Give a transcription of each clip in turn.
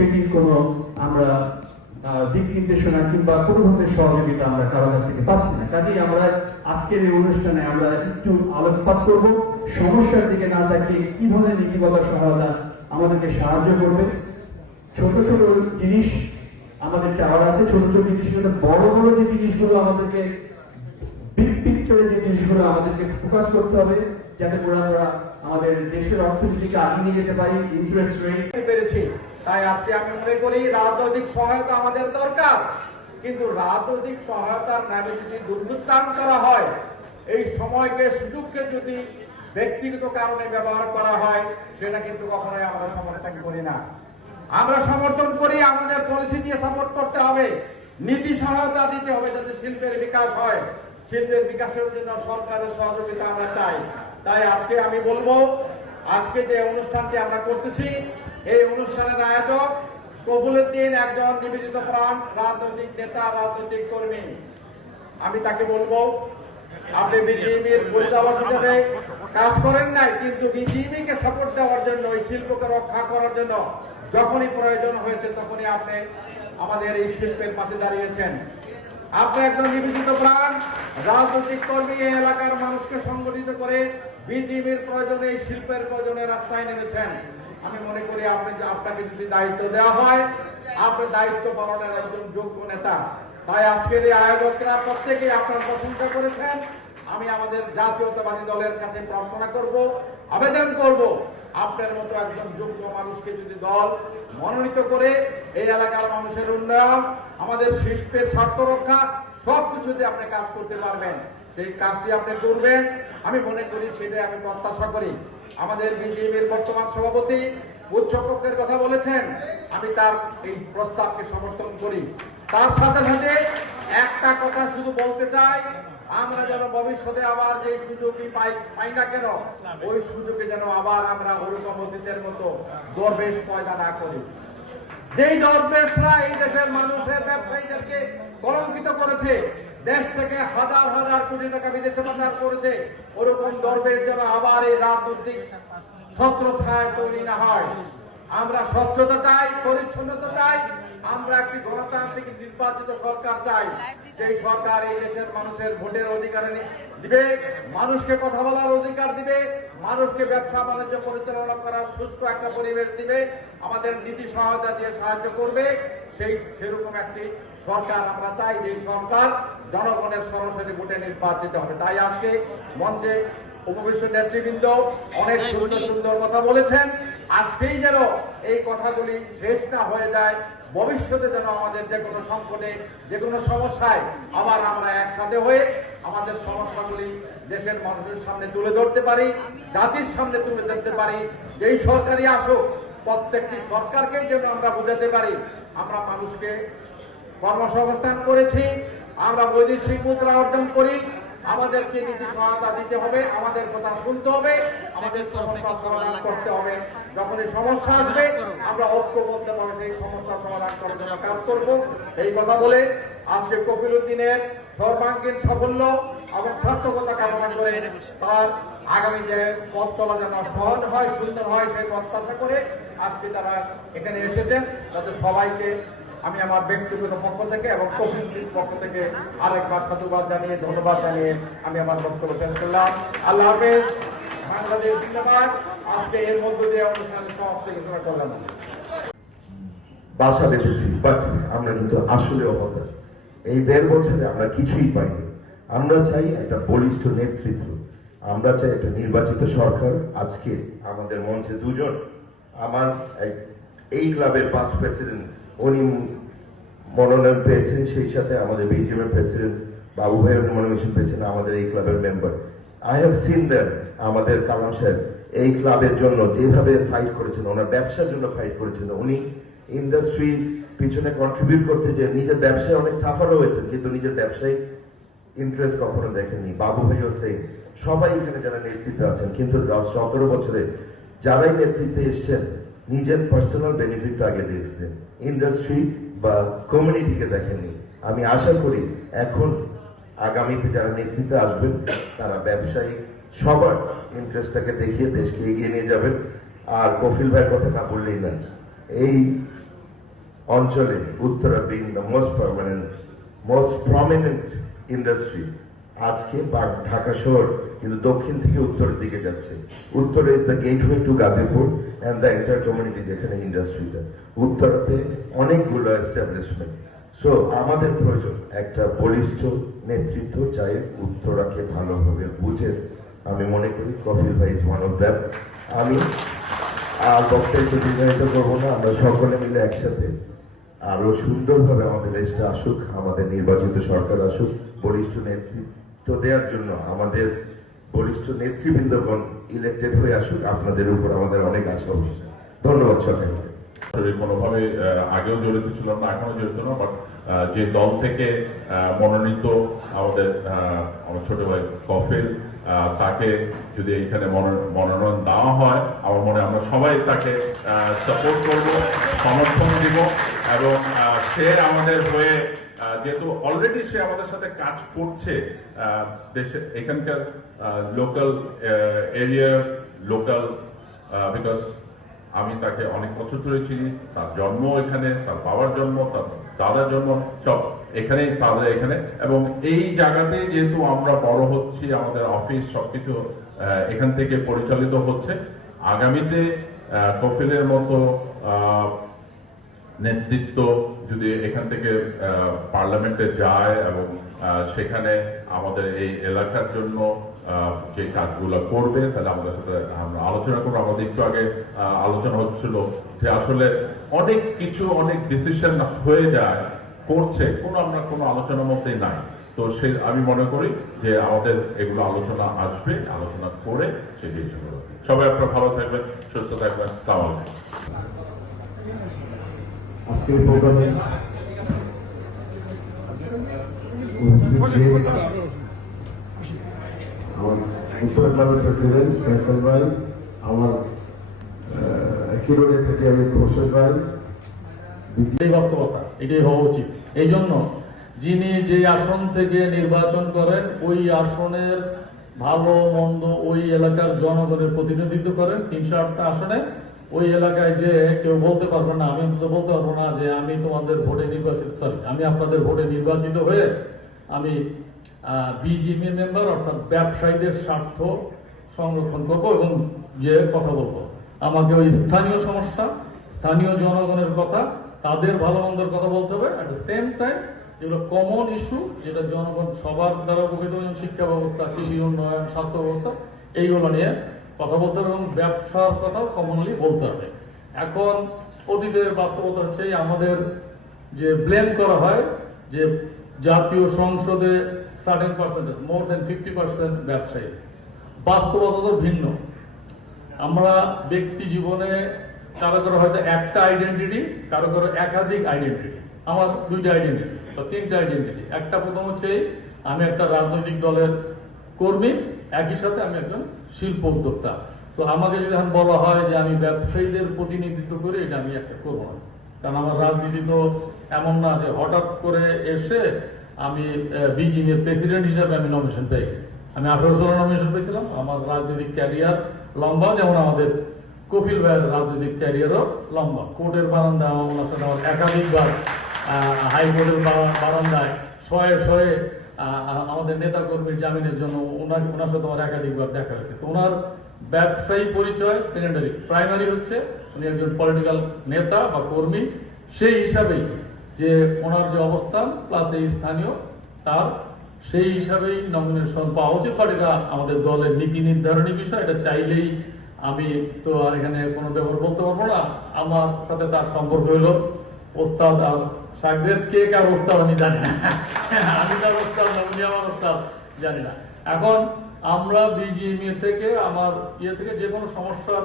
সেটির কোনো আমরা দিক নির্দেশনা কিংবা কোনো ধরনের সহযোগিতা আমরা কারো কাছ থেকে পাচ্ছি না। কাজেই আমরা আজকের এই অনুষ্ঠানে আমরা একটু আলোকপাত করব সমস্যার দিকে না তাকিয়ে কি ধরনের নীতিগত সহায়তা আমাদেরকে সাহায্য করবে। ছোট ছোট জিনিস আমাদের চাওয়ার আছে, ছোট ছোট জিনিসগুলো, বড় বড় যে জিনিসগুলো আমাদেরকে বিগ পিকচারে যে জিনিসগুলো আমাদেরকে ফোকাস করতে হবে, যাতে আমরা আমাদের দেশের অর্থনীতিকে আগিয়ে নিয়ে যেতে পারি। ইন্টারেস্ট রেট পেরেছি, তাই আজকে আমি মনে করি রাজনৈতিক সহায়তা আমাদের দরকার, কিন্তু রাজনৈতিক সহায়তার নামে যদি দুর্বৃত্তায়ন করা হয়, এই সময়কে সুযোগকে যদি ব্যক্তিগত কারণে ব্যবহার করা হয়, সেটা কিন্তু কখনোই আমরা সমর্থন করি না। আমরা সমর্থন করি আমাদের পলিসি দিয়ে সাপোর্ট করতে হবে, নীতি সহায়তা দিতে হবে যাতে শিল্পের বিকাশ হয়। শিল্পের বিকাশের জন্য সরকারের সহযোগিতা আমরা চাই। তাই আজকে আমি বলবো, আজকে যে অনুষ্ঠানটি আমরা করতেছি, এই অনুষ্ঠানের আয়োজক কফিলউদ্দিন একজন নিবেদিত প্রাণ রাজনৈতিক নেতা, রাজনৈতিক কর্মী। আমি তাকে বলবো, আপনি বিজিএমির পরিচালক হিসেবে কাজ করেন নাই, কিন্তু বিজিএমিকে সাপোর্ট দেওয়ার জন্য, এই শিল্পকে রক্ষা করার জন্য যখনই প্রয়োজন হয়েছে তখনই আপনি আমাদের এই শিল্পের পাশে দাঁড়িয়েছেন। আপনি একজন নিবেদিত প্রাণ রাজনৈতিক কর্মী, এই এলাকার মানুষকে সংগঠিত করে বিজিএমির প্রয়োজনে, এই শিল্পের প্রয়োজনে রাস্তায় নেমেছেন। আমি মনে করি আপনাকে যদি দায়িত্ব দেওয়া হয়, আপনি দায়িত্ব পালনের একজন যোগ্য নেতা। তাই আজকের এই আয়োজকরা প্রত্যেকেই আপনার প্রশংসা করেছেন। আমি আমাদের জাতীয়তাবাদী দলের কাছে প্রার্থনা করব, আবেদন করব, আপনার মতো একজন যোগ্য মানুষকে যদি দল মনোনীত করে এই এলাকার মানুষের উন্নয়ন, আমাদের শিল্পের স্বার্থ রক্ষা সবকিছুতে আপনি কাজ করতে পারবেন, সেই কাজটি আপনি করবেন। আমি মনে করি সেটাই আমি প্রত্যাশা করি। আমাদের বিজেপির বর্তমান সভাপতি উচ্চপক্ষের কথা বলেছেন, আমি তার এই প্রস্তাবকে সমর্থন করি। তার সাথে সাথে একটা কথা শুধু বলতে চাই, আমরা যেন ভবিষ্যতে আবার যে সুযোগই পাই না কেন, ওই সুযোগে যেন আবার আমরা ওরকম অতীতের মতো দরবেশ পয়দা না করি। যেই দরবেশরা এই দেশের মানুষের ব্যবসায়ীদেরকে কলঙ্কিত করেছে, দেশ থেকে হাজার হাজার কোটি টাকা বিদেশে পাচার করেছে, ওরকম দরবেশ যেন আবার এই রাজনৈতিক ছত্রছায়া তৈরি না হয়। আমরা স্বচ্ছতা চাই, পরিচ্ছন্নতা চাই, আমরা একটি গণতান্ত্রিক নির্বাচিত সরকার চাই, যেই সরকার এই দেশের মানুষের ভোটের অধিকার দিবে, মানুষকে কথা বলার অধিকার দিবে, মানুষকে ব্যবসা বাণিজ্য পরিচালনা করার সুষ্ঠু একটা পরিবেশ দিবে, আমাদের নীতি সহায়তা দিয়ে সাহায্য করবে। সেরকম একটি সরকার আমরা চাই, যে সরকার জনগণের সরাসরি ভোটে নির্বাচিত হবে। তাই আজকে মঞ্চে উপবিষ্ট নেতৃবৃন্দ অনেক সুন্দর সুন্দর কথা বলেছেন। আজকেই যেন এই কথাগুলি শেষ না হয়ে যায়, ভবিষ্যতে যেন আমাদের যে কোনো সংকটে, যে কোনো সমস্যায় আবার আমরা একসাথে হয়ে আমাদের সমস্যাগুলি দেশের মানুষের সামনে তুলে ধরতে পারি, জাতির সামনে তুলে ধরতে পারি। যেই সরকারই আসুক, প্রত্যেকটি সরকারকেই যেন আমরা বুঝাতে পারি আমরা মানুষকে কর্মসংস্থান করেছি, আমরা বৈদেশিক মুদ্রা অর্জন করি, আমাদেরকে নীতি সহায়তা দিতে হবে, আমাদের কথা শুনতে হবে, আমাদের সমস্যার সমাধান করতে হবে। যখন এই সমস্যা আসবে আমরা ঐক্যবদ্ধভাবে সেই সমস্যার সমাধান করার জন্য কাজ করব। এই কথা বলে আজকে কফিলউদ্দিনের সর্বাঙ্গীন সাফল্য এবং সার্থকতা কামনা করে তার আগামী যে পথ চলা যেন সহজ হয়, সুন্দর হয়, সেই প্রত্যাশা করে আজকে তারা এখানে এসেছেন। যাতে সবাইকে আমি আমার ব্যক্তিগত পক্ষ থেকে এবং কফিলউদ্দিনের পক্ষ থেকে আরেকবার সাধুবাদ জানিয়ে, ধন্যবাদ জানিয়ে আমি আমার বক্তব্য শেষ করলাম। আল্লাহ হাফেজ, বাংলাদেশ জিন্দাবাদ। আজকে এর মধ্য দিয়ে অনুষ্ঠানের সমাপ্তি ঘোষণা করলাম। বাসা বেঁধেছি, বাট আমরা কিন্তু আসলে হতাশ। এই 1.5 বছরে আমরা কিছুই পাইনি। আমরা চাই একটা বলিষ্ঠ নেতৃত্ব, আমরা চাই একটা নির্বাচিত সরকার। আজকে আমাদের মঞ্চে দুজন, আমার এই ক্লাবের পাস্ট প্রেসিডেন্ট, উনি মনোনয়ন পেয়েছেন, সেই সাথে আমাদের বিজিএম এর প্রেসিডেন্ট বাবু ভাই মনোনয়ন পেয়েছেন, আমাদের এই ক্লাবের member. I have seen that. আমাদের কালাম সাহেব এই ক্লাবের জন্য যেভাবে ফাইট করেছেন, ওনার ব্যবসার জন্য ফাইট করেছেন, উনি ইন্ডাস্ট্রি পিছনে কন্ট্রিবিউট করতে যে নিজের ব্যবসায় অনেক সাফারও হয়েছেন, কিন্তু নিজের ব্যবসায় ইন্টারেস্ট কখনো দেখেননি। বাবু ভাইও সেই, সবাই এখানে যারা নেতৃত্বে আছেন, কিন্তু 17 বছরে যারাই নেতৃত্বে এসছেন নিজের পার্সোনাল বেনিফিটটা আগে দিয়েছেন, ইন্ডাস্ট্রি বা কমিউনিটিকে দেখেননি। আমি আশা করি এখন আগামীতে যারা নেতৃত্বে আসবেন তারা ব্যবসায়িক সবার ইন্টারেস্টটাকে দেখিয়ে দেশকে এগিয়ে নিয়ে যাবেন। আর কফিল ভাইয়ের কথা না বললেই না, এই অঞ্চলে Uttara being the most prominent industry, আজকে ঢাকা শহর কিন্তু দক্ষিণ থেকে উত্তরের দিকে যাচ্ছে। উত্তর is the gateway to Gazipur and the entire community, যেখানে ইন্ডাস্ট্রিটা। উত্তরাতে অনেকগুলো এস্টাবলিশমেন্ট। সো আমাদের প্রয়োজন একটা বলিষ্ঠ নেতৃত্ব, চাই উত্তরাকে ভালোভাবে বুঝে। আমি মনে করি কফিল ভাই ইজ ওয়ান অফ দ্যাট। আমি আর বক্তব্য দীর্ঘায়িত করবো না, আমরা সকলে মিলে একসাথে আরো সুন্দরভাবে আমাদের দেশটা আসুক, আমাদের নির্বাচিত সরকার আসুক, বলিষ্ঠ নেতৃত্ব দেওয়ার জন্য আমাদের বলিষ্ঠ নেতৃবৃন্দগণ ইলেক্টেড হয়ে আসুক। আপনাদের উপর আমাদের অনেক আশা ভরসা। ধন্যবাদ সবাইকে। কোনোভাবে আগেও জড়িত ছিলাম না, এখনো জড়িত না, বাট যে দল থেকে মনোনীত আমাদের আমার ছোট ভাই কফিল, তাকে যদি এইখানে মনোনয়ন দেওয়া হয়, আমার মনে হয় আমরা সবাই তাকে সাপোর্ট করব, সমর্থন দিব, এবং সে আমাদের হয়ে, যেহেতু অলরেডি সে আমাদের সাথে কাজ করছে দেশে, এখানকার লোকাল এরিয়া, লোকাল, বিকজ আমি তাকে অনেক বছর ধরে চিনি, তার জন্ম এখানে, তার বাবার জন্ম, তার দাদার জন্ম সব এখানেই, তাদের এখানে, এবং এই জায়গাতেই যেহেতু আমরা বড় হচ্ছি, আমাদের অফিস সবকিছু এখান থেকে পরিচালিত হচ্ছে। আগামীতে কফিলের মতো নেতৃত্ব যদি এখান থেকে পার্লামেন্টে যায় এবং সেখানে আমাদের এই এলাকার জন্য যে কাজগুলো করবে, তাহলে আমাদের সাথে আমরা আলোচনা করবো। আমাদের একটু আগে আলোচনা হচ্ছিল যে আসলে অনেক কিছু, অনেক ডিসিশন হয়ে যায়, করছে, আমরা কোনো আলোচনার মধ্যেই নাই। তো আমি মনে করি যে আমাদের এগুলো আলোচনা আসবে, আলোচনা করে সেটি করবো। সবাই আপনারা ভালো থাকবেন, সুস্থ থাকবেন। আসসালামু আলাইকুম। আজকের প্রোগ্রামে আমার উত্তর ক্লাবের প্রেসিডেন্ট ফয়সাল ভাই, আমার কিরোড়ে থেকে আমি প্রসেস ভাই। এই বাস্তবতা, এটাই হওয়া উচিত। এই জন্য যিনি যে আসন থেকে নির্বাচন করেন, ওই আসনের ভালো মন্দ ওই এলাকার জনগণের প্রতিনিধিত্ব করেন। 308টা আসনে ওই এলাকায় যে কেউ বলতে পারবে না, আমি অন্তত বলতে পারবো না যে আমি তোমাদের ভোটে নির্বাচিত, আমি আপনাদের ভোটে নির্বাচিত হয়ে আমি বিজিএম মেম্বার, অর্থাৎ ব্যবসায়ীদের স্বার্থ সংরক্ষণ করবো এবং যে কথা বলবো, আমাকে ওই স্থানীয় সমস্যা, স্থানীয় জনগণের কথা, তাদের ভালো মন্দের কথা বলতে হবে। অ্যাট দ্য সেম টাইম যেগুলো কমন ইস্যু, যেটা জনগণ সবার দ্বারা উপকৃত, যেমন শিক্ষা ব্যবস্থা, কৃষি উন্নয়ন, স্বাস্থ্য ব্যবস্থা, এইগুলো নিয়ে কথা বলতে হবে এবং ব্যবসার কথাও কমনলি বলতে হবে। এখন অতীতের বাস্তবতা হচ্ছে আমাদের যে ব্লেম করা হয় যে জাতীয় সংসদে সার্টেন পার্সেন্টেজ, মোর দেন 50% ব্যবসায়ী। বাস্তবতা তো ভিন্ন। আমরা ব্যক্তি জীবনে কারো কারো হয়তো একটা আইডেন্টিটি, কারো কারো একাধিক আইডেন্টিটি। আমার 2টা আইডেন্টিটি বা 3টা আইডেন্টিটি। একটা প্রথম হচ্ছে আমি একটা রাজনৈতিক দলের কর্মী, একই সাথে আমি একজন শিল্প উদ্যোক্তা। তো আমাকে যদি এখন বলা হয় যে আমি ব্যবসায়ীদের প্রতিনিধিত্ব করি, এটা আমি অ্যাকসেপ্ট করবো না। কারণ আমার রাজনীতি তো এমন না যে হঠাৎ করে এসে আমি বিজিএম প্রেসিডেন্ট হিসাবে আমি নমিনেশন পেয়ে গেছি। আমি 18 সালে নমিনেশন পেয়েছিলাম। আমার রাজনৈতিক ক্যারিয়ার লম্বা, যেমন আমাদের কফিল ভাইয়ের রাজনৈতিক ক্যারিয়ারও লম্বা। কোর্টের বারান্দায় ওনার সাথে আমার একাধিকবার, হাইকোর্টের বারান্দায় শয়ে আমাদের নেতা কর্মীর জামিনের জন্য ওনার সাথে আমার একাধিকবার দেখা হয়েছে। তো ওনার ব্যবসায়ী পরিচয় সেকেন্ডারি, প্রাইমারি হচ্ছে উনি একজন পলিটিক্যাল নেতা বা কর্মী। সেই হিসাবেই যে ওনার যে অবস্থান প্লাস এই স্থানীয়, তার সেই হিসাবেই নমিনেশন পাওয়া উচিত। বাট এটা আমাদের দলের নীতি নির্ধারণী বিষয়, এটা চাইলেই আমি তো আর এখানে কোনো ব্যাপার বলতে পারবো না। আমার সাথে তার সম্পর্ক হলো ওস্তাদ আর শাগরেদ, কে কার ওস্তাদ আমি জানি না। আমি তার ওস্তাদ না, উনি আমার ওস্তাদ, জানি না। এখন আমরা বিজিএমএ থেকে, আমার থেকে যে কোনো সমস্যার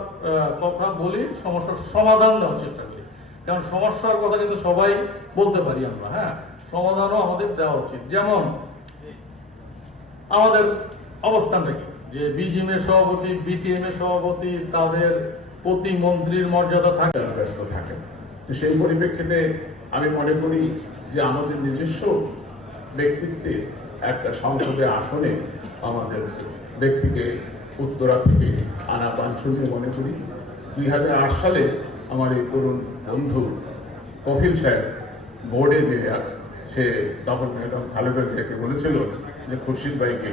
কথা বলি, সমস্যার সমাধান দেওয়ার চেষ্টা করি। কারণ সমস্যার কথা কিন্তু সবাই বলতে পারি আমরা, হ্যাঁ, সমাধানও আমাদের দেওয়া উচিত। যেমন আমাদের অবস্থানটা কি, যে বিজিএম এর সভাপতি, বিটিএম এর সভাপতি, তাদের প্রতিমন্ত্রীর মর্যাদা থাকে, ব্যস্ত থাকেন। তো সেই পরিপ্রেক্ষিতে আমি মনে করি যে আমাদের নিজস্ব ব্যক্তিত্বে একটা সংসদে আসনে আমাদের ব্যক্তিকে উত্তরা থেকে আনা বাঞ্ছনীয় মনে করি। 2008 সালে আমার এই তরুণ বন্ধু কফিল সাহেব বোর্ডে যে সে তখন ম্যাডাম খালেদা জিয়াকে বলেছিল যে খুরশিদ ভাইকে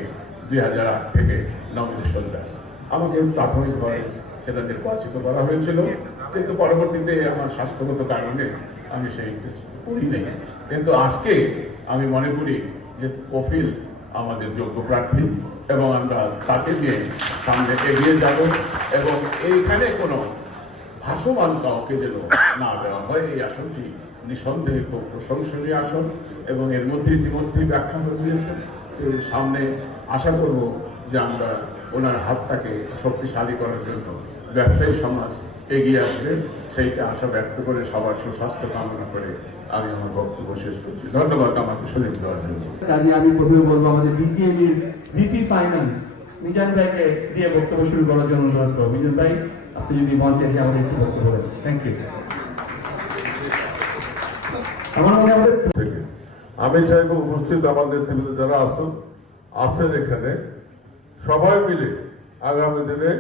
2008 থেকে নমিনেশন দেয়। আমাকে প্রাথমিকভাবে সেটা নির্বাচিত করা হয়েছিল, কিন্তু পরবর্তীতে আমার স্বাস্থ্যগত কারণে আমি সেই করি নাই। কিন্তু আজকে আমি মনে করি যে কফিল আমাদের যোগ্য প্রার্থী এবং আমরা তাকে দিয়ে সামনে এগিয়ে যাব এবং এইখানে কোনো ভাসমান কাউকে যেন না দেওয়া হয়। এই আসনটি নিঃসন্দেহে খুব প্রশংসনীয় আসন এবং এর মধ্যে ইতিমধ্যেই ব্যাখ্যা করে দিয়েছেন। তো সামনে আশা করব যে আমরা ওনার হাতটাকে শক্তিশালী করার জন্য ব্যবসায়ী সমাজ এগিয়ে আসবে, সেইটা আশা ব্যক্ত করে সবার সুস্বাস্থ্য কামনা করে আমি আমার বক্তব্য শেষ করছি। ধন্যবাদ আমাকে সুযোগ দেওয়ার জন্য। কাজে আমি প্রথমে বলবো আমাদের বিজিএমির ভিপি ফাইন্যান্স মিজান ভাইকে দিয়ে বক্তব্য শুরু করার জন্য অনুরোধ করবো। মিজান ভাই, আপনি যদি মঞ্চে এসে আমাদের একটু বক্তব্য বলেন। Thank you. আমার মনে আমাদের থেকে আমি চাইবো উপস্থিত আমার নেতৃবৃন্দ যারা আছেন এখানে সবাই মিলে আগামী দিনে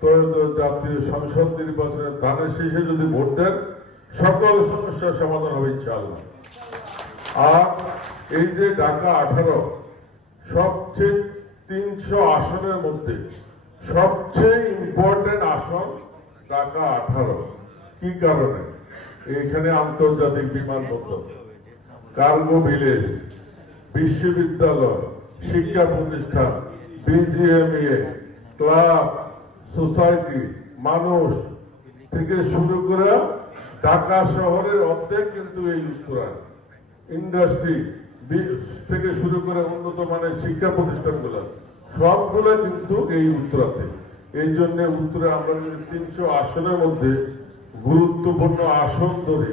ত্রয়োদশ জাতীয় সংসদ নির্বাচনের ধানের শীষে যদি ভোট দেন সকল সমস্যার সমাধান হবে ইনশাআল্লাহ। আর এই যে ঢাকা 18 সবচেয়ে 300 আসনের মধ্যে সবচেয়ে ইম্পর্টেন্ট আসন ঢাকা 18। কি কারণে? এখানে আন্তর্জাতিক বিমানবন্দর, কার্গো ভিলেজ, বিশ্ববিদ্যালয়, শিক্ষা প্রতিষ্ঠান, বিজিএমইএ, ক্লাব, সোসাইটি, মানুষ থেকে শুরু করে ঢাকা শহরের অর্ধেক কিন্তু এই উত্তরা, ইন্ডাস্ট্রি থেকে শুরু করে উন্নত মানের শিক্ষা প্রতিষ্ঠানগুলো সবগুলো কিন্তু এই উত্তরাতে। এই জন্য উত্তরে আমরা যদি 300 আসনের মধ্যে গুরুত্বপূর্ণ আসন ধরে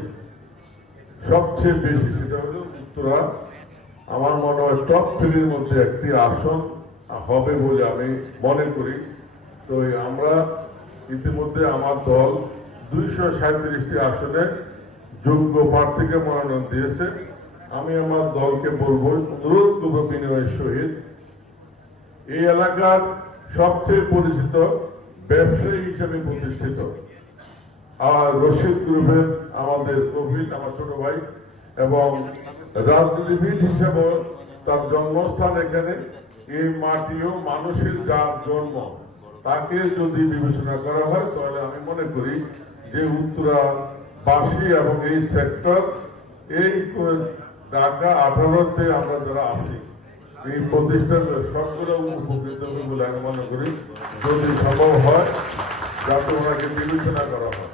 সবচেয়ে বেশি সেটা হলো উত্তরা। আমার মনে হয় টপ 3-র মধ্যে একটি আসন হবে বলে আমি মনে করি। তো আমরা ইতিমধ্যে আমার দল 237টি আসনে যোগ্য প্রার্থীকে মনোনয়ন দিয়েছে। আমি আমার দলকে বলবো, অনুরোধ করবো বিনয়ের সহিত, এই এলাকার সবচেয়ে পরিচিত ব্যবসায়ী হিসেবে প্রতিষ্ঠিত আর রশিদ গ্রুপের আমাদের কফিল আমার ছোট ভাই এবং রাজনীতিবিদ হিসেবে তার জন্মস্থান এখানে, এই মাটিও মানুষের যার জন্ম তাকে যদি বিবেচনা করা হয় তাহলে আমি মনে করি যে উত্তরাবাসী এবং এই সেক্টর এই ঢাকা 18-তে আমরা যারা আছি এই প্রতিষ্ঠান সবগুলো উপকৃত হবে বলে আমি মনে করি। যদি সম্ভব হয় যাতে ওনাকে বিবেচনা করা হয়,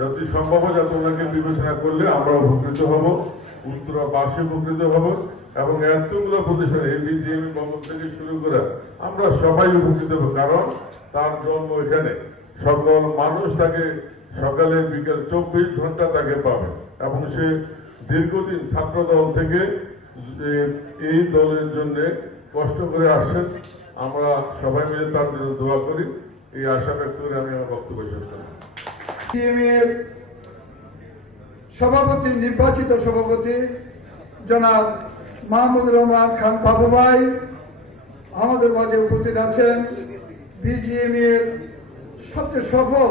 যদি সম্ভব হয় যাতে ওনাকে বিবেচনা করলে আমরা উপকৃত হব, উত্তরাবাসী উপকৃত হব এবং এতগুলো প্রতিষ্ঠান এই বিজিএম ভবন থেকে শুরু করে আমরা সবাই উপকৃত হব। কারণ তার জন্ম এখানে, সকল মানুষ তাকে সকালে বিকেল 24 ঘন্টা তাকে পাবে এবং সে দীর্ঘদিন ছাত্র দল থেকে এই দলের জন্য কষ্ট করে আসেন। আমরা সবাই মিলে তার জন্য দোয়া করি, এই আশা ব্যক্ত করে আমি আমার বক্তব্য শেষ করি। বিজিএমের সভাপতি, নির্বাচিত সভাপতি জনাব মাহমুদুর রহমান খান বাবু ভাই আমাদের মাঝে উপস্থিত আছেন। বিজিএমের সবচেয়ে সফল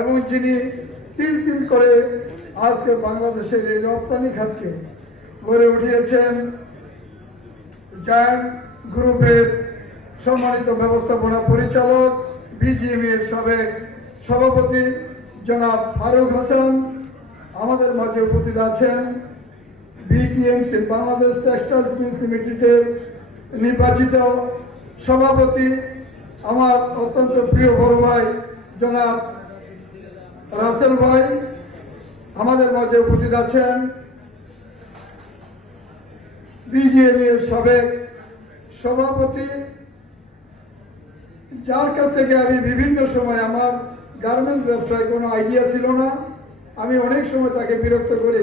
এবং যিনি তিল তিল করে আজকে বাংলাদেশের এই রপ্তানি খাতকে গড়ে উঠিয়েছেন, জায়ান্ট গ্রুপের সম্মানিত ব্যবস্থাপনা পরিচালক, বিজিএমের সাবেক সভাপতি জনাব ফারুক হাসান আমাদের মাঝে উপস্থিত আছেন। বিটিএমসি বাংলাদেশ টেক্সটাইল মিলস লিমিটেডের নির্বাচিত সভাপতি আমার অত্যন্ত প্রিয় বড় ভাই জনাব রাসেল ভাই আমাদের মাঝে উপস্থিত আছেন। বিজিএমের সাবেক সভাপতি, যার কাছ থেকে আমি বিভিন্ন সময়, আমার গার্মেন্টস ব্যবসায় কোনো আইডিয়া ছিল না, আমি অনেক সময় তাকে বিরক্ত করি,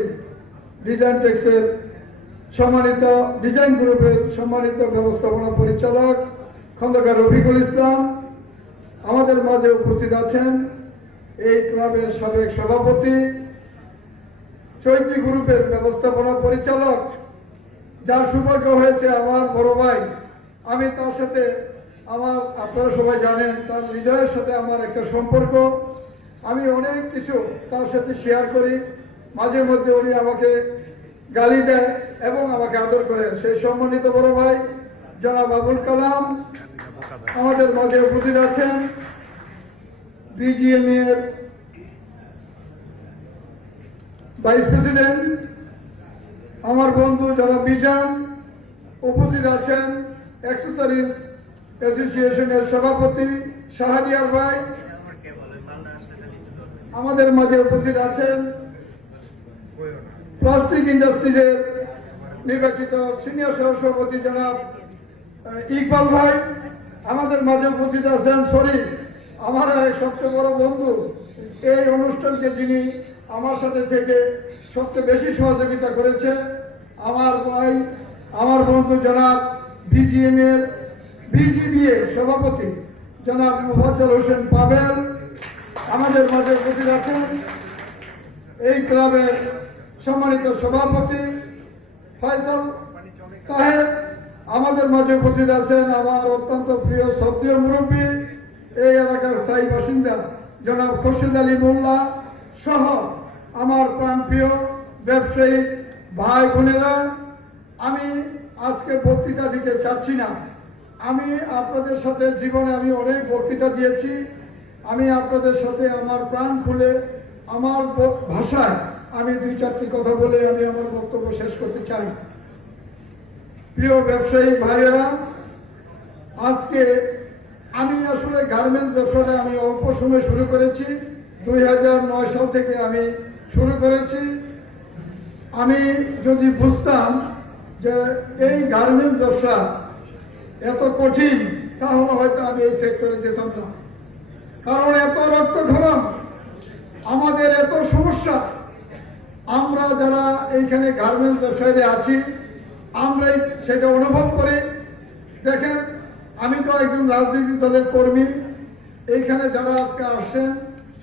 ডিজাইন টেক্সের সম্মানিত, ডিজাইন গ্রুপের সম্মানিত ব্যবস্থাপনা পরিচালক খন্দকার রফিকুল ইসলাম আমাদের মাঝে উপস্থিত আছেন। এই ক্লাবের সাবেক সভাপতি, চৈতি গ্রুপের ব্যবস্থাপনা পরিচালক, যার সৌভাগ্য হয়েছে আমার বড় ভাই, আমি তার সাথে আমার, আপনারা সবাই জানেন তার হৃদয়ের সাথে আমার একটা সম্পর্ক, আমি অনেক কিছু তার সাথে শেয়ার করি। মাঝে মধ্যে উনি আমাকে গালি দেয় এবং আমাকে আদর করে। সেই সম্মানিত বড় ভাই জনাব আবুল কালাম আমাদের মাঝে উপস্থিত আছেন। বিজিএম এর ভাইস প্রেসিডেন্ট আমার বন্ধু জনাব বিজান উপস্থিত আছেন। অ্যাক্সেসরিজ অ্যাসোসিয়েশনের সভাপতি শাহরিয়ার ভাই আমাদের মাঝে উপস্থিত আছেন। প্লাস্টিক ইন্ডাস্ট্রিজের নির্বাচিত সিনিয়র সহসভাপতি জনাব ইকবাল ভাই আমাদের মাঝে উপস্থিত আছেন। শরীফ আমার এক সবচেয়ে বড় বন্ধু, এই অনুষ্ঠানকে যিনি আমার সাথে থেকে সবচেয়ে বেশি সহযোগিতা করেছে আমার ভাই আমার বন্ধু জনাব বিজিএম এর বিজিবিএ সভাপতি জনাব মুফাজ্জল হোসেন পাবেল আমাদের মাঝে উপস্থিত আছেন। এই ক্লাবের সম্মানিত সভাপতি ফয়সাল তাহের আমাদের মাঝে উপস্থিত আছেন। আমার অত্যন্ত প্রিয় শ্রদ্ধেয় মুরব্বী এই এলাকার স্থায়ী বাসিন্দা জনাব খোরশেদ আলী মোল্লা সহ আমার প্রাণপ্রিয় ব্যবসায়ী ভাই বোনেরা, আমি আজকে বক্তৃতা দিতে চাচ্ছি না। আমি আপনাদের সাথে জীবনে আমি অনেক বক্তৃতা দিয়েছি। আমি আপনাদের সাথে আমার প্রাণ খুলে আমার ভাষায় আমি 2-4টি কথা বলে আমি আমার বক্তব্য শেষ করতে চাই। প্রিয় ব্যবসায়ী ভাইয়েরা, আজকে আমি আসলে গার্মেন্টস ব্যবসাটা আমি অল্প সময় শুরু করেছি। 2009 সাল থেকে আমি শুরু করেছি। আমি যদি বুঝতাম যে এই গার্মেন্টস ব্যবসা এত কঠিন তাহলে হয়তো আমি এই সেক্টরে যেতাম না। কারণ এত রক্তক্ষরণ, আমাদের এত সমস্যা, আমরা যারা এইখানে গার্মেন্টস ব্যবসায়ীরা আছি আমরাই সেটা অনুভব করি। দেখেন, আমি তো একজন রাজনৈতিক দলের কর্মী, এইখানে যারা আজকে আসছেন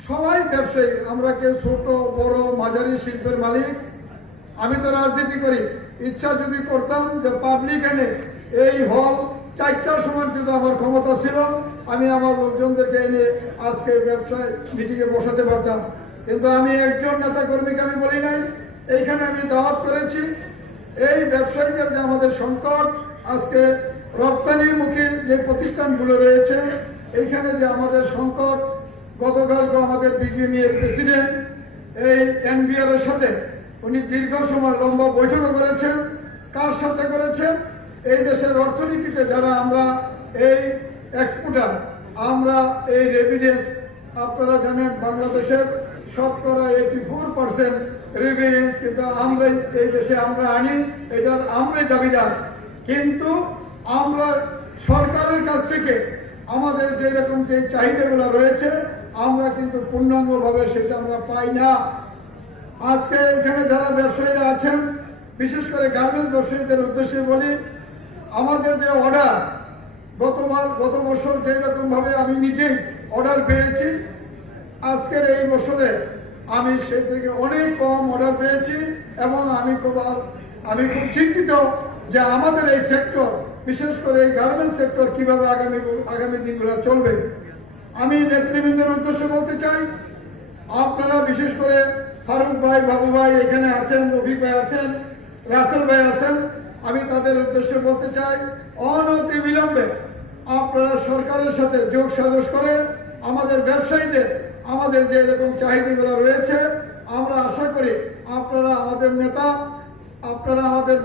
সবাই ব্যবসায়ী, আমরা কেউ ছোট বড় মাঝারি শিল্পের মালিক। আমি তো রাজনীতি করি, ইচ্ছা যদি করতাম যে পাবলিক এনে এই হল 4টার সময় যদি আমার ক্ষমতা ছিল আমি আমার লোকজনদেরকে এনে আজকে ব্যবসায় মিটিংয়ে বসাতে পারতাম, কিন্তু আমি একজন নেতা কর্মীকে আমি বলি নাই। এইখানে আমি দাওয়াত করেছি এই ব্যবসায়ীদের যে আমাদের সংকট, আজকে রপ্তানির মুখী যে প্রতিষ্ঠানগুলো রয়েছে এইখানে যে আমাদের সংকট, গতকালকে আমাদের বিজিএমই এর প্রেসিডেন্ট এই এনবিআর এর সাথে উনি দীর্ঘ সময় লম্বা বৈঠকও করেছেন। কার সাথে করেছেন? এই দেশের অর্থনীতিতে যারা আমরা এই এক্সপোর্টার, আমরা এই রেভিডেন্স, আপনারা জানেন বাংলাদেশের শতকরা 84% রেভিডেন্স কিন্তু আমরাই এই দেশে আমরা আনি, এটার আমরাই দাবিদার। কিন্তু আমরা সরকারের কাছ থেকে আমাদের যেরকম যে চাহিদাগুলো রয়েছে আমরা কিন্তু পূর্ণাঙ্গভাবে সেটা আমরা পাই না। আজকে এখানে যারা ব্যবসায়ীরা আছেন, বিশেষ করে গার্মেন্টস ব্যবসায়ীদের উদ্দেশ্যে বলি, আমাদের যে অর্ডার গত বছর যেরকম ভাবে আমি নিজেই অর্ডার পেয়েছি, আজকের এই বছরে আমি সে থেকে অনেক কম অর্ডার পেয়েছি এবং আমি খুব চিন্তিত যে আমাদের এই সেক্টর, বিশেষ করে এই গার্মেন্টস সেক্টর কিভাবে আগামী দিনগুলো চলবে। আমি নেতৃবৃন্দের উদ্দেশ্যে বলতে চাই, আপনারা বিশেষ করে ফারুক ভাই, বাবু ভাই এখানে আছেন, রফিক ভাই আছেন, রাসেল ভাই আছেন, আমি তাদের উদ্দেশ্যে বলতে চাই অনতি বিলম্বে আপনারা সরকারের সাথে যোগ সাজস করে আমাদের ব্যবসায়ীদের আমাদের যে এরকম চাহিদাগুলো রয়েছে, আমরা আশা করি আপনারা আমাদের নেতা, আপনারা আমাদের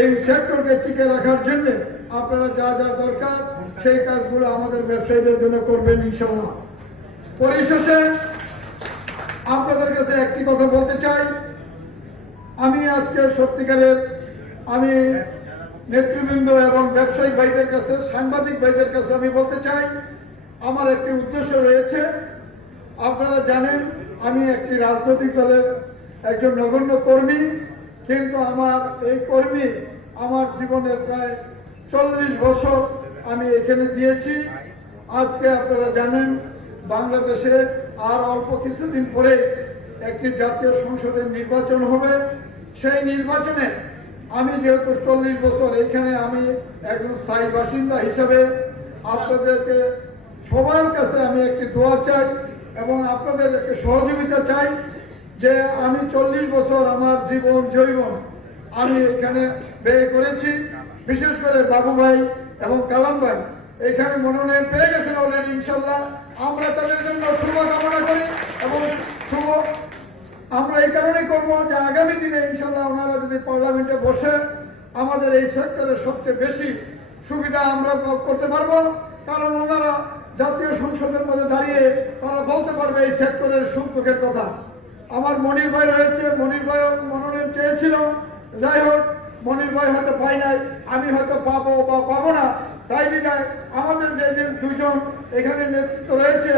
এই সেক্টরকে টিকে রাখার জন্য আপনারা যা যা দরকার সেই কাজগুলো আমাদের ব্যবসায়ীদের জন্য করবেন ইনশাআল্লাহ। পরিশেষে আপনাদের কাছে একটি কথা বলতে চাই, আমি আজকে সত্যিকারের আমি নেতৃবৃন্দ এবং ব্যবসায়িক ভাইদের কাছে, সাংবাদিক ভাইদের কাছে আমি বলতে চাই আমার একটি উদ্দেশ্য রয়েছে। আপনারা জানেন আমি একটি রাজনৈতিক দলের একজন নগণ্য কর্মী, কিন্তু আমার এই কর্মী আমার জীবনের প্রায় 40 বছর আমি এখানে দিয়েছি। আজকে আপনারা জানেন বাংলাদেশে আর অল্প কিছুদিন পরে একটি জাতীয় সংসদের নির্বাচন হবে। সেই নির্বাচনে আমি যেহেতু 40 বছর এখানে আমি একজন স্থায়ী বাসিন্দা হিসাবে আপনাদেরকে সবার কাছে আমি একটি দোয়া চাই এবং আপনাদের একটি সহযোগিতা চাই যে আমি 40 বছর আমার জীবন জৈবন আমি এখানে ব্যয় করেছি। বিশেষ করে বাবু ভাই এবং কালাম ভাই এখানে মনোনয়ন পেয়ে গেছেন অলরেডি। ইনশাল্লাহ আমরা তাদের জন্য শুভ কামনা করি এবং আমরা এই কারণেই করবো যে আগামী দিনে ইনশাল্লাহ ওনারা যদি পার্লামেন্টে বসে আমাদের এই সেক্টরের সবচেয়ে বেশি সুবিধা আমরা ভোগ করতে পারবো, কারণ ওনারা জাতীয় সংসদের মধ্যে দাঁড়িয়ে তারা বলতে পারবে এই সেক্টরের সুখ দুঃখের কথা। আমার মনির ভাই রয়েছে, মনির ভাই মনোনয়ন চেয়েছিল, যাই হোক মনির ভাই হয়তো পাই নাই, আমি হয়তো পাবো বা পাবো না, তাই বিদায় আমাদের যে দুজন এখানে নেতৃত্ব রয়েছে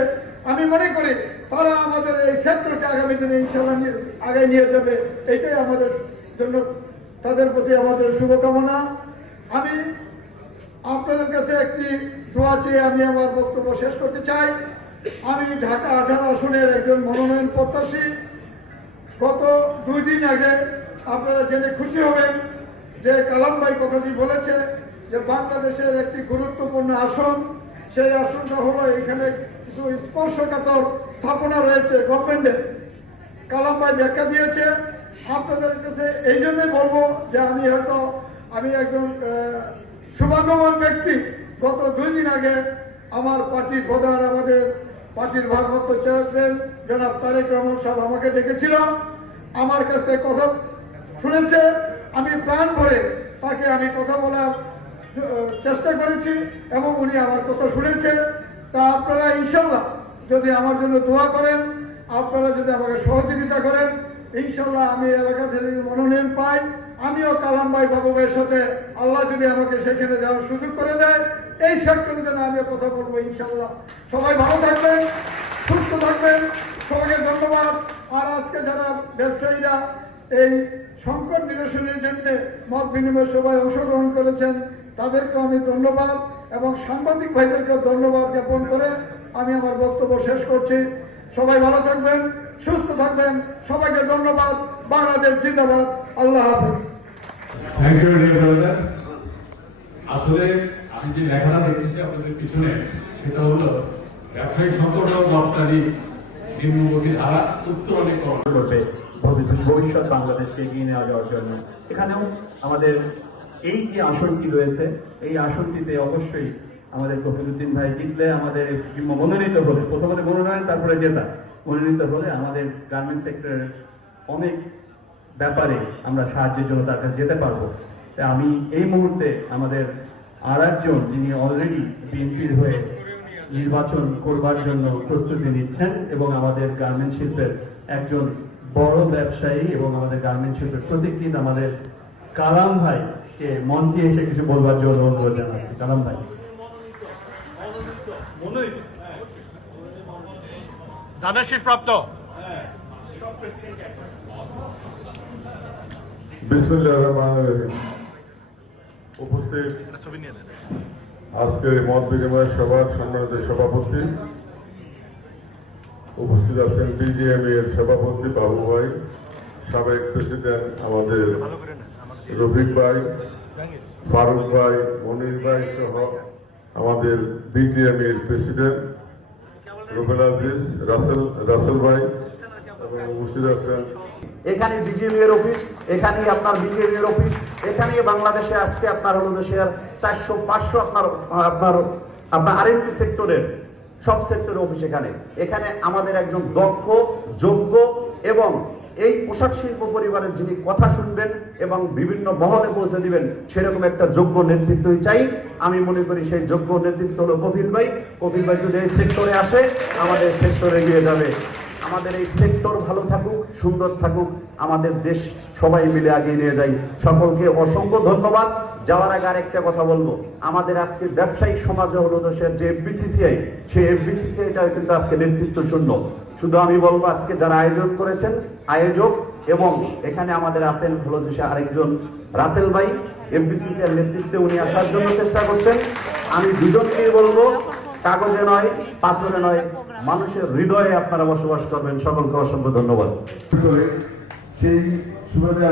আমি মনে করি তারা আমাদের এই সেক্টরকে আগামী দিনে ইনশাল্লাহ আগে নিয়ে যাবে। এইটাই আমাদের জন্য তাদের প্রতি আমাদের শুভকামনা। আমি আপনাদের কাছে একটি দোয়া চেয়ে আমি আমার বক্তব্য শেষ করতে চাই। আমি ঢাকা 18 আসনের একজন মনোনয়ন প্রত্যাশী। গত 2 দিন আগে আপনারা জেনে খুশি হবেন যে কালাম ভাই কথাটি বলেছে যে বাংলাদেশের একটি গুরুত্বপূর্ণ আসন, সেই আসনটা হলো এখানে কিছু স্পর্শকাতর স্থাপনা রয়েছে গভর্নমেন্টের। কালাম ভাই ব্যাখ্যা দিয়েছে। আপনাদের কাছে এই জন্যই বলবো যে আমি একজন সৌভাগ্যবান ব্যক্তি। গত 2 দিন আগে আমার পার্টির প্রধান, আমাদের পার্টির ভারপ্রাপ্ত চেয়ারম্যান জনাব তারেক রহমান সাহেব আমাকে ডেকেছিল, আমার কাছে কথা শুনেছে, আমি প্রাণ ভরে তাকে আমি কথা বলার চেষ্টা করেছি এবং উনি আমার কথা শুনেছে। তা আপনারা ইনশাল্লাহ যদি আমার জন্য দোয়া করেন, আপনারা যদি আমাকে সহযোগিতা করেন, ইনশাল্লাহ আমি এলাকা থেকে মনোনয়ন পাই, আমিও কালাম ভাই বাবু ভাইয়ের সাথে আল্লাহ যদি আমাকে সেখানে যাওয়ার সুযোগ করে দেয় এই সেক্টরের জন্য আমিও কথা বলবো ইনশাল্লাহ। সবাই ভালো থাকবেন, সুস্থ থাকবেন, সবাইকে ধন্যবাদ। আর আজকে যারা ব্যবসায়ীরা এই সংকট নিরসনের জন্য মত বিনিময় সভায় অংশগ্রহণ করেছেন তাদেরকে আমি ধন্যবাদ এবং সাংবাদিক ভাইদেরকে ধন্যবাদ জ্ঞাপন করে আমি আমার বক্তব্য শেষ করছি। সবাই ভালো থাকবেন, সুস্থ থাকবেন, সবাইকে ধন্যবাদ। বাংলাদেশ জিন্দাবাদ। আল্লাহ হাফেজ। Thank you brother. আসলে আমি যে লেখাটা দেখেছি আপনাদের পিছনে সেটা হলো ব্যবসায়িক সংকট ও রপ্তানি নিম্নমুখী ধারা উত্তরণীকরণ করবে ভবিষ্যৎ বাংলাদেশকে এগিয়ে নিয়ে যাওয়ার জন্য। এখানেও আমাদের এই যে আসনটি রয়েছে এই আসনটিতে অবশ্যই আমাদের কফিলউদ্দিন ভাই জিতলে, আমাদের মনোনীত হলে, প্রথমত মনোনয়ন তারপরে জেতা, মনোনীত হলে আমাদের গার্মেন্টস সেক্টরের অনেক ব্যাপারে আমরা সাহায্যের জন্য তার কাছে যেতে পারবো। তাই আমি এই মুহূর্তে আমাদের আর একজন যিনি অলরেডি বিএনপির হয়ে নির্বাচন করবার জন্য প্রস্তুতি নিচ্ছেন এবং আমাদের গার্মেন্টস শিল্পের একজন বড় ব্যবসায়ী এবং আমাদের গার্মেন্টস শিল্পের প্রতীকীন আমাদের কালাম ভাইকে মঞ্চে এসে কিছু বলবার জন্য অনুরোধ জানাচ্ছি। কালাম ভাই। ধানের শীষ প্রাপ্ত। বিসমিল্লাহির রহমানির রহিম। উপস্থিত আজকের মত বিনিময় সভার সম্মানিত সভাপতি, উপস্থিত আছেন বিজিএমই এর সভাপতি বাবু ভাই, সাবেক প্রেসিডেন্ট আমাদের রফিক ভাই, ফারুক ভাই, মনির ভাই সহ আমাদের বিজিএমই এর প্রেসিডেন্ট রুবেল আজিজ, রাসেল ভাই এবং উপস্থিত আছেন এখানে বিজেপি এর অফিস, এখানেই আপনার বিজেপি এর অফিস, এখানেই বাংলাদেশে আজকে আপনার হলো দেশের 400-500 আপনার আরএনজি সেক্টরের সব সেক্টরের অফিস এখানে আমাদের একজন দক্ষ, যোগ্য এবং এই পোশাক শিল্প পরিবারের যিনি কথা শুনবেন এবং বিভিন্ন মহলে পৌঁছে দিবেন সেরকম একটা যোগ্য নেতৃত্বই চাই। আমি মনে করি সেই যোগ্য নেতৃত্ব হলো কফিল ভাই। কফিল ভাই যদি এই সেক্টরে আসে আমাদের সেক্টরে এগিয়ে যাবে। আমাদের এই সেক্টর ভালো থাকুক, সুন্দর থাকুক, আমাদের দেশ সবাই মিলে এগিয়ে নিয়ে যাই। সকলকে অসংখ্য ধন্যবাদ। যাওয়ার আগে আরেকটা কথা বলবো, আমাদের আজকে ব্যবসায়িক সমাজে হলো দেশের যে এফবিসিসিআই, সেই এফবিসিসিআইটা কিন্তু আজকে নেতৃত্ব শূন্য। শুধু আমি বলবো আজকে যারা আয়োজন করেছেন, আয়োজক এবং এখানে আমাদের আছেন হলো দেশে আরেকজন রাসেল ভাই, এফবিসিসিআই নেতৃত্বে উনি আসার জন্য চেষ্টা করছেন। আমি দুজনকেই বলবো কাগজে নয়, পাথরে নয়, মানুষের হৃদয়ে আপনারা বসবাস করবেন। সকলকে অসংখ্য ধন্যবাদ। সেই সুবাদে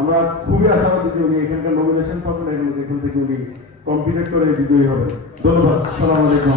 আমরা খুবই আশাবাদী যে উনি এখানকার নমিনেশন পাবেন এবং এখান থেকে উনি কম্পিট করে বিজয়ী হবেন। ধন্যবাদ। আসসালামু আলাইকুম।